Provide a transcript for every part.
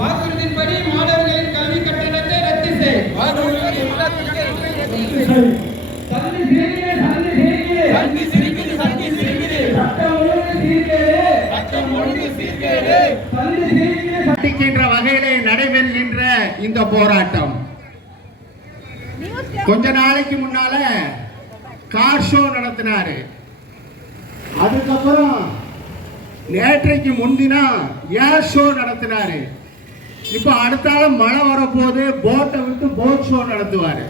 வாக்குறுதியின்படி மாணவர்களின் கல்வி கட்டணத்தை ரத்து செய். தள்ளி சிரிக்கிறே, தள்ளி சிரிக்கிறே. சட்டம் ஒழுங்கு சீர்கேடு. தள்ளி சிரிக்கிறே, கண்டிக்கின்ற வகையிலே நடைபெறுகின்ற இந்த போராட்டம். கொஞ்ச நாளைக்கு முன்னால கார் ஷோ நடத்தினாரு. அதுக்கப்புறம் நேற்றைக்கு முன்தினா ஏர் ஷோ நடத்தினாரு. இப்ப அடுத்தால மழை வரப்போது போட்டை விட்டு போட் ஷோ நடத்துவாரு.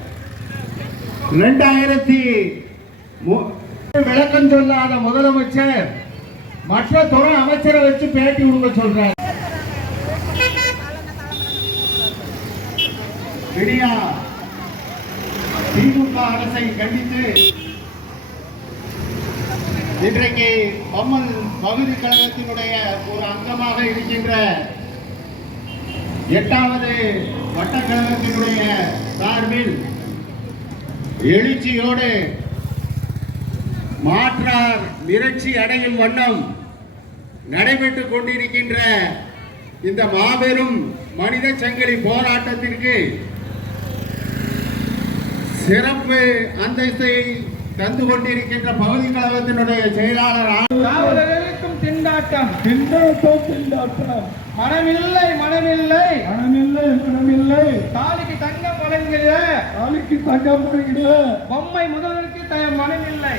ரெண்டாயிரத்தி விளக்கம் சொல்லாத முதலமைச்சர் மற்ற துறை அமைச்சரை வச்சு பேட்டி கொடுக்க சொல்றாரு. திமுக அரசை கண்டித்து இன்றைக்கு பம்மல் பகுதி கழகத்தினுடைய ஒரு அங்கமாக இருக்கின்ற எட்டாவது வட்டக்கழகத்தினுடைய சார்பில் எழுச்சியோடு மாற்றார் மிரட்சி அடையும் வண்ணம் நடைபெற்றுக் கொண்டிருக்கின்ற இந்த மாபெரும் மனித சங்கிலி போராட்டத்திற்கு சிறப்பு அந்தஸ்தை தந்து கொண்டிருக்கின்ற பகுதி கழகத்தினுடைய செயலாளர் காவலர்களுக்கும் திண்டாட்டம். திண்டாட்டம் திண்டாட்டம். மனமில்லை மனமில்லை. மனமில்லை மனமில்லை. தாலிக்கு தங்கம் வழங்குகிற நாளைக்கு தங்கம் போடுகிற பொம்மை முதல்வருக்கு மனமில்லை.